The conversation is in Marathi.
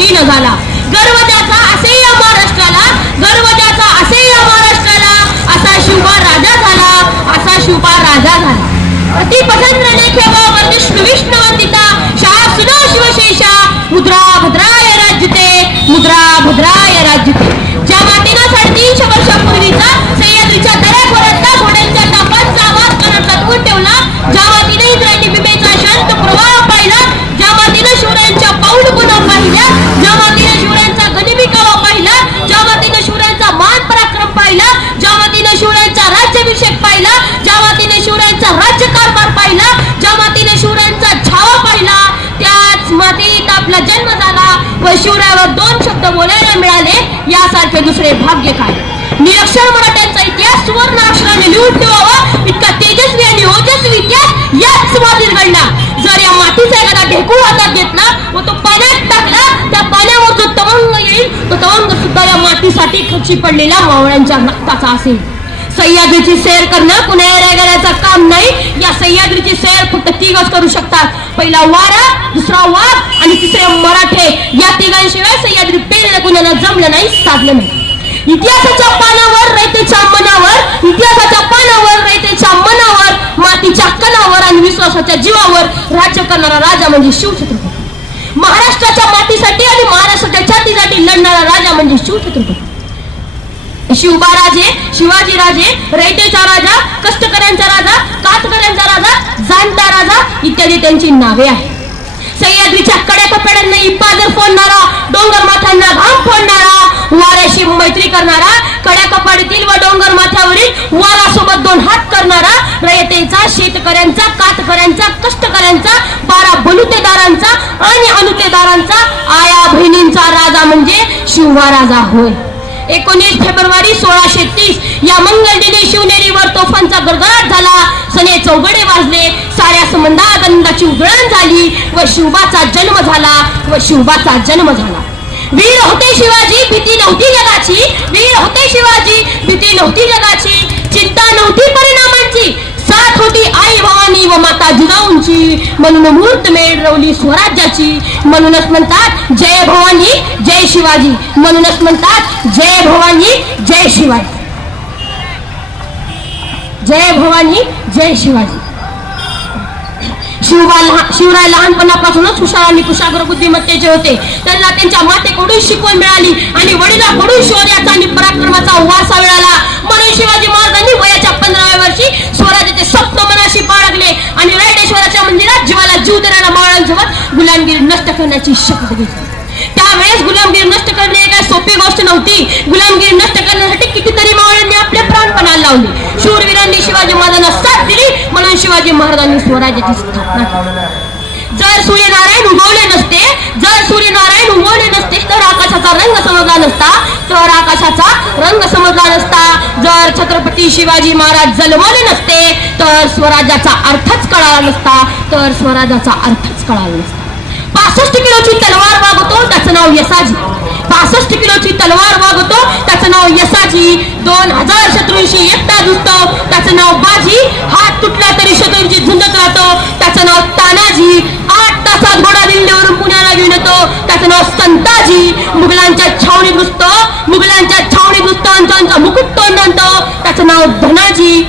शिवबासारखा कोणी न झाला गर्व त्याचा असे या महाराष्ट्राला गर्व त्याचा असे या महाराष्ट्राला असा शिवबा राजा झाला असा शिवबा राजा झाला. अति पसंत लेखेवा विष्णू आपला जन्म झाला व शिवरायावर दोन शब्द बोलायला मिळाले यासारखे दुसरे भाग्य काय? निरक्षर मराठ्यांचा इतिहास सुवर्ण अक्षराने लिहून ठेवावा इतका तेजस्वी आणि ओजस्वी इतिहास याच मातीत घडला. जर या मातीचा एखादा ढेकूळ हातात घेतला व तो पाण्यात टाकला त्या पाण्यावर जो तवंग येईल तो तवंग सुद्धा या मातीसाठी खची पडलेल्या मावळ्यांच्या रक्ताचा असेल. सह्याद्रीची सैर करणं पुणे गेल्याचं काम नाही या सह्याद्रीची सैर फक्त तिघच करू शकतात. पहिला वारा दुसरा वाघ आणि तिसरे मराठे. या तिघांशिवाय सह्याद्री पेरणं कुणाला जमलं नाही साधलं नाही. इतिहासाच्या पानावर रयतेच्या मनावर इतिहासाच्या पानावर रयतेच्या मनावर मातीच्या कणावर आणि विश्वासाच्या जीवावर राज्य करणारा राजा म्हणजे शिवछत्रपती. महाराष्ट्राच्या मातीसाठी आणि महाराष्ट्राच्या छातीसाठी लढणारा राजा म्हणजे शिवछत्रपती. शिवबाराजे शिवाजी राजे रयतेचा राजा कष्टकऱ्यांचा राजा कातकऱ्यांचा राजा जाणता राजा इत्यादी त्यांची नावे आहेत. सह्याद्रीच्या कड्या कपड्यांना इपादर फोडणारा डोंगर माथ्यांना घाम फोडणारा वाऱ्याशी मैत्री करणारा कड्या कपाडीतील व डोंगर माथ्यावरील वारासोबत दोन हात करणारा रयतेचा शेतकऱ्यांचा कातकऱ्यांचा कष्टकऱ्यांचा बारा बलुतेदारांचा आणि अनुतेदारांचा आया बहिणींचा राजा म्हणजे शिवबा राजा होय. एकोणीस फेब्रुवारी सोळाशे तीस या मंगल दिनी शिवनेरीवर तोफांचा गडगडाट झाला. सने चौघडे वाजले. साऱ्या संबंधात आनंदाची उधळण झाली व शिवबाचा जन्म झाला व शिवबाचा जन्म झाला. वीर होते शिवाजी भीती नव्हती जगाची. वीर होते शिवाजी भीती नव्हती जगाची. चिंता नव्हती परिणामांची साथ होती आई भवानी व माता जिजाऊंची म्हणून मुहूर्त मेळ रवली स्वराज्याची. म्हणूनच म्हणतात जय भवानी जय शिवाजी. म्हणूनच म्हणतात जय भवानी जय शिवाजी. जय भवानी जय शिवाजी. शिवबा लहान शिवराय लहानपणापासूनच हुशार आणि कुशाग्र बुद्धिमत्तेचे होते. त्यांना त्यांच्या मातेकडून शिकवण मिळाली आणि गुलामगिरी नष्ट करण्याची शपथ घेतली. त्यावेळेस गुलामगिरी नष्ट करणे ही काही सोपी गोष्ट नव्हती. गुलामगिरी नष्ट करण्यासाठी कितीतरी मावळ्यांनी आपले प्राण पणाला लावले. शूरवीरांनी शिवाजी महाराजांना साथ दिली म्हणून शिवाजी महाराजांनी स्वराज्याची स्थापना केली. जर सूर्यनारायण उगवले नसते जर सूर्यनारायण उगवले नसते तर आकाशाचा रंग समजला नसता तर आकाशाचा रंग समजला नसता. जर छत्रपती शिवाजी महाराज जन्मले नसते तर स्वराज्याचा अर्थच कळाला नसता तर स्वराज्याचा अर्थच कळाला नसता. पासष्ट किलोची तलवार वागवतो त्याचं नाव यसाजी. पासष्ट किलोची तलवार वागवतो त्याचं नाव यसाजी. दोन हजार शत्रूंशी एकटा दिसतो त्याचं नाव बाजी. हात तुटला तरी शत्रूंची झुंजत राहतो त्याचं नाव तानाजी. आठ तासात घोडा दिल्लीवरून पुण्याला घेऊन येतो त्याचं नाव संताजी. मुघलांच्या छावणी घुसतो मुघलांच्या छावणी घुसतो मुकुट तोंड आणतो त्याचं नाव धनाजी.